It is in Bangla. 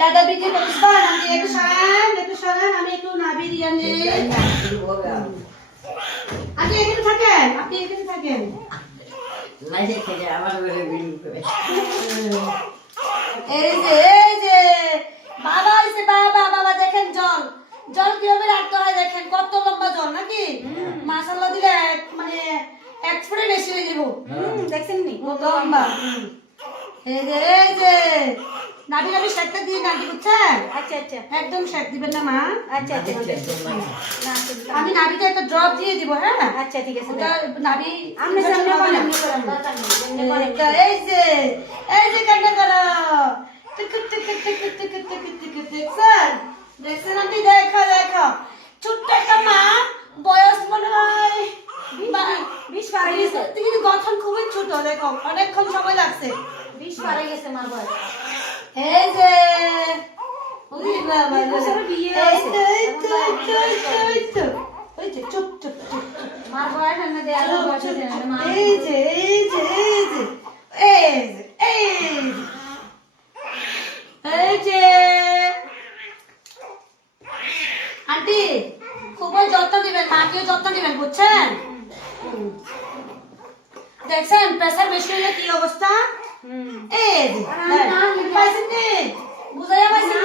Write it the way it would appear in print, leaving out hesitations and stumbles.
দাদা বিক্রি করতেছেন আমি একটু সরান আমি একটু নাবি দিয়ে নেই আপনি এখানে থাকেন এই যে বাবা হইছে বাবা দেখেন জল কিভাবে রাখতে হয় দেখেন কত লম্বা জল নাকি মাশাআল্লাহ দিলে মানে এক ফুটে বেশি হয়ে যাবো দেখছেন নি কত লম্বা এই যে নাবি শেকটা দিয়ে নাবি বুঝছেন আচ্ছা একদম শেক দিবেন না মা আচ্ছা আমি নাবিতে একটা ড্রপ দিয়ে দিব হ্যাঁ আচ্ছা ঠিক আছে ওটা নাবি আমনে সামনে বলেন এই যে কান্না করো দেখছেন আপনি দেখো ছোট্ট একটা মা বয়স মনে হয় 20 পার হয়ে গেছে কিন্তু গঠন খুবই ছোট দেখো অনেকক্ষণ সময় লাগছে 20 পার হয়ে গেছে মার বয়স এই যে ওই যে চুপ মার বয়স এনে দে আর বয়স এই যে আন্টি খুবই যত্ন দিবেন মাকেও যত্ন দিবেন বুঝছেন দেখছেন প্রেসার বেশি হলে কি অবস্থা এই পাইছেন বুঝাইয়া পাইছেন